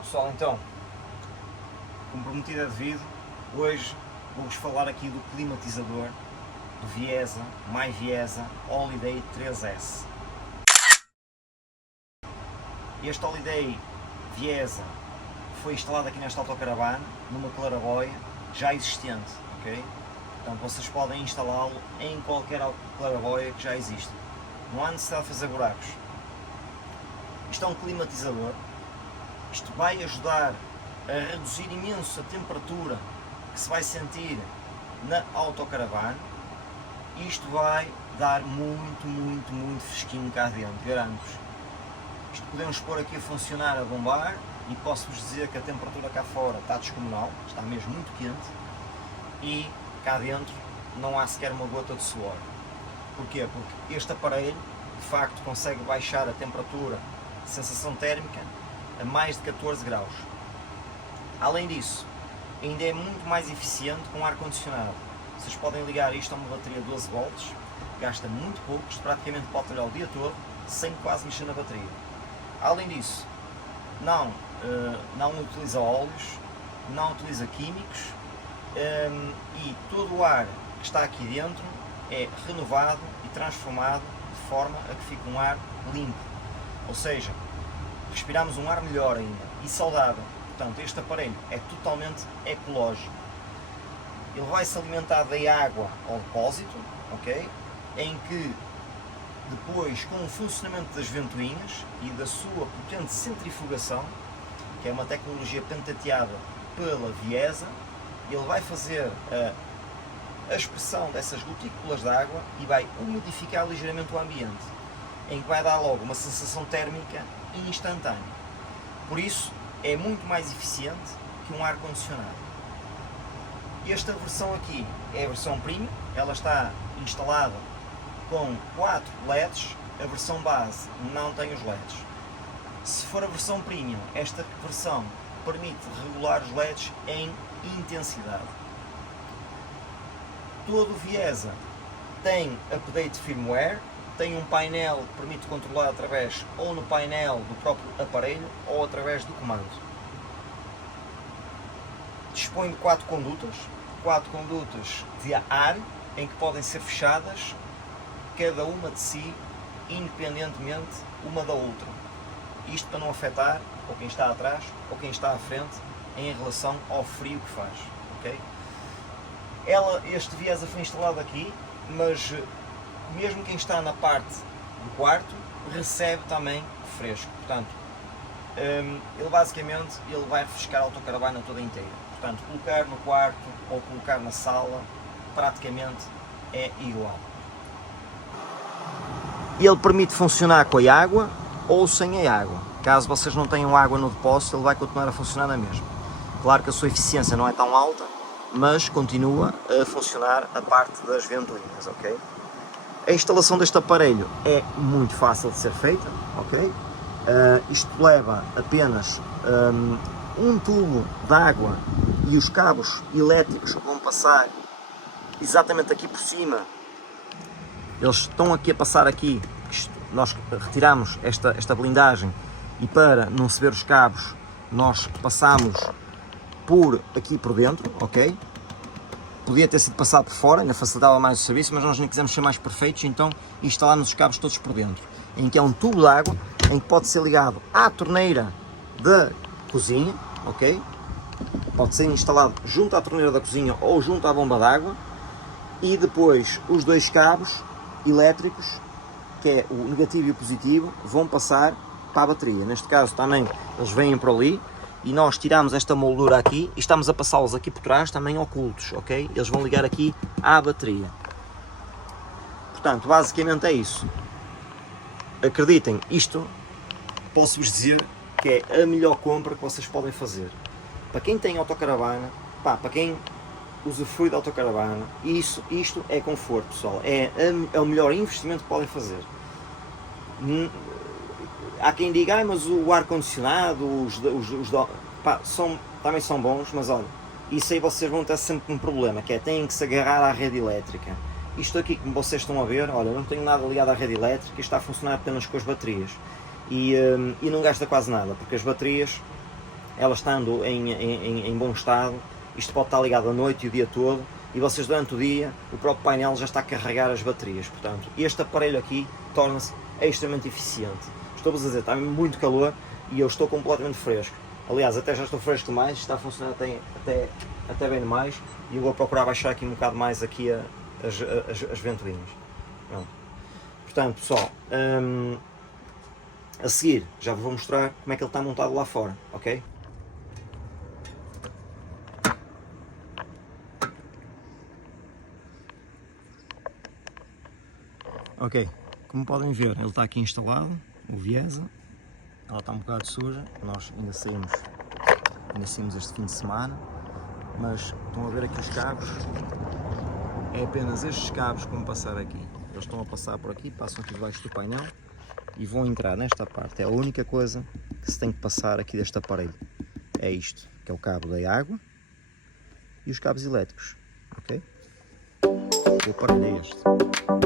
Olá pessoal, então, como prometido é devido, hoje vou-vos falar aqui do climatizador do Viesa, MyViesa Holiday 3S. Este Holiday Viesa foi instalado aqui nesta autocaravana, numa claraboia já existente, ok? Então vocês podem instalá-lo em qualquer claraboia que já existe. Não há necessidade de fazer buracos. Isto é um climatizador. Isto vai ajudar a reduzir imenso a temperatura que se vai sentir na autocaravana. Isto vai dar muito fresquinho cá dentro, garanto-vos. Isto podemos pôr aqui a funcionar, a bombar, e posso-vos dizer que a temperatura cá fora está descomunal, está mesmo muito quente, e cá dentro não há sequer uma gota de suor. Porquê? Porque este aparelho, de facto, consegue baixar a temperatura de sensação térmica a mais de 14 graus. Além disso, ainda é muito mais eficiente com ar-condicionado. Vocês podem ligar isto a uma bateria de 12 volts, gasta muito pouco, isto praticamente pode trabalhar o dia todo, sem quase mexer na bateria. Além disso, não utiliza óleos, não utiliza químicos, e todo o ar que está aqui dentro é renovado e transformado de forma a que fique um ar limpo. Ou seja, respiramos um ar melhor ainda e saudável. Portanto, este aparelho é totalmente ecológico. Ele vai se alimentar da água ao depósito, ok? Em que depois, com o funcionamento das ventoinhas e da sua potente centrifugação, que é uma tecnologia patenteada pela Viesa, ele vai fazer a expressão dessas gotículas de água e vai umidificar ligeiramente o ambiente, em que vai dar logo uma sensação térmica instantânea. Por isso, é muito mais eficiente que um ar-condicionado. Esta versão aqui é a versão Premium, ela está instalada com 4 LEDs, a versão base não tem os LEDs. Se for a versão Premium, esta versão permite regular os LEDs em intensidade. Todo o Viesa tem update de firmware, tem um painel que permite controlar através ou no painel do próprio aparelho ou através do comando. Dispõe de 4 condutas de ar em que podem ser fechadas, cada uma de si, independentemente uma da outra. Isto para não afetar ou quem está atrás ou quem está à frente em relação ao frio que faz. Okay? Este Viesa foi instalado aqui, mas mesmo quem está na parte do quarto recebe também fresco. Portanto, ele basicamente vai refrescar a autocaravana toda inteira. Portanto, colocar no quarto ou colocar na sala praticamente é igual. Ele permite funcionar com a água ou sem a água. Caso vocês não tenham água no depósito, ele vai continuar a funcionar na mesma. Claro que a sua eficiência não é tão alta, mas continua a funcionar a parte das ventoinhas, ok? A instalação deste aparelho é muito fácil de ser feita, ok? Isto leva apenas um tubo de água e os cabos elétricos vão passar exatamente aqui por cima. Eles estão aqui a passar aqui, nós retiramos esta blindagem e para não se ver os cabos nós passamos por aqui por dentro, ok? Podia ter sido passado por fora, ainda facilitava mais o serviço, mas nós não quisemos ser mais perfeitos, então instalamos os cabos todos por dentro, em que é um tubo de água, em que pode ser ligado à torneira da cozinha, ok? Pode ser instalado junto à torneira da cozinha ou junto à bomba d'água, e depois os dois cabos elétricos, que é o negativo e o positivo, vão passar para a bateria. Neste caso também eles vêm por ali, e nós tiramos esta moldura aqui e estamos a passá-los aqui por trás também ocultos, ok? Eles vão ligar aqui à bateria. Portanto, basicamente é isso. Acreditem, isto posso-vos dizer que é a melhor compra que vocês podem fazer. Para quem tem autocaravana, para quem usufrui da autocaravana, isto é conforto, pessoal. É o melhor investimento que podem fazer. Há quem diga, mas o ar-condicionado, também são bons, mas olha, isso aí vocês vão ter sempre um problema, que é, têm que se agarrar à rede elétrica. Isto aqui, como vocês estão a ver, olha, eu não tenho nada ligado à rede elétrica, isto está a funcionar apenas com as baterias. E não gasta quase nada, porque as baterias, ela estando em bom estado, isto pode estar ligado à noite e o dia todo, e vocês durante o dia, o próprio painel já está a carregar as baterias. Portanto, este aparelho aqui torna-se extremamente eficiente. Estou-vos a dizer, está muito calor e eu estou completamente fresco. Aliás, até já estou fresco demais, está a funcionar até bem demais, e eu vou procurar baixar aqui um bocado mais aqui as ventoinhas. Pronto. Portanto, pessoal, a seguir já vos vou mostrar como é que ele está montado lá fora, ok? Ok, como podem ver, ele está aqui instalado, o Viesa. Ela está um bocado suja, nós ainda saímos este fim de semana, mas estão a ver aqui os cabos, é apenas estes cabos que vão passar aqui. Eles estão a passar por aqui, passam aqui debaixo do painel e vão entrar nesta parte. É a única coisa que se tem que passar aqui deste aparelho. É isto, que é o cabo da água e os cabos elétricos, ok? O aparelho é este.